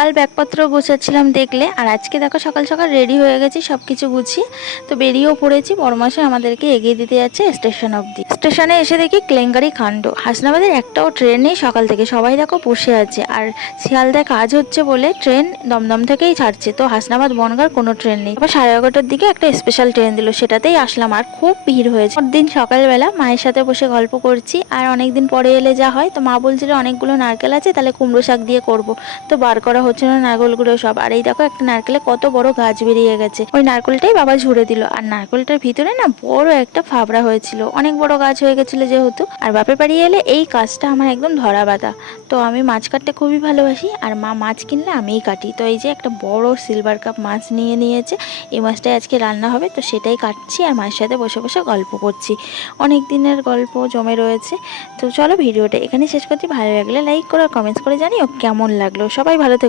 কাল ব্যাগপত্র গোছাচ্ছিলাম দেখলে, আর আজকে দেখো সকাল সকাল রেডি হয়ে গেছি সব কিছু গুছিয়ে। তো বেরিয়েও পড়েছি, বড়মাসে আমাদেরকে এগিয়ে দিতে যাচ্ছে স্টেশন অবধি। স্টেশনে এসে দেখি কেলেঙ্কারি কাণ্ড, হাসনাবাদের একটাও ট্রেন নেই সকাল থেকে, সবাই দেখো বসে আছে। আর শিয়ালদায় কাজ হচ্ছে বলে ট্রেন দমদম থেকেই ছাড়ছে, তো হাসনাবাদ বনগাঁর কোনো ট্রেন নেই। আবার 11:30টার দিকে একটা স্পেশাল ট্রেন দিল, সেটাতেই আসলাম। আর খুব ভিড় হয়েছে। দিন সকালবেলা মায়ের সাথে বসে গল্প করছি, আর অনেকদিন পরে এলে যা হয়, তো মা বলছিল অনেকগুলো নারকেল আছে, তাহলে কুমড়ো শাক দিয়ে করবো। তো বার করা হচ্ছে না নারকেলগুলো সব। আর এই দেখো একটা নারকেলে কত বড় গাছ বেরিয়ে গেছে, ওই নারকেলটাই বাবা ঝুড়ে দিল। আর নারকেলটার ভিতরে না বড় একটা ফাবড়া হয়েছিল, অনেক বড় গাছ হয়ে গেছিল যেহেতু। আর বাপের বাড়ি এলে এই কাজটা আমার একদম ধরা বাঁধা। তো আমি মাছ কাটতে খুবই ভালোবাসি, আর মা মাছ কিনলে আমিই কাটি। তো এই যে একটা বড় সিলভার কাপ মাছ নিয়ে নিয়েছে, এই মাছটাই আজকে রান্না হবে, তো সেটাই কাটছি আর মায়ের সাথে বসে বসে গল্প করছি। অনেক দিনের গল্প জমে রয়েছে। তো চলো ভিডিওটা এখানে শেষ করছি। ভালো লাগলে লাইক করো, কমেন্টস করে জানিও কেমন লাগলো। সবাই ভালো থেকো।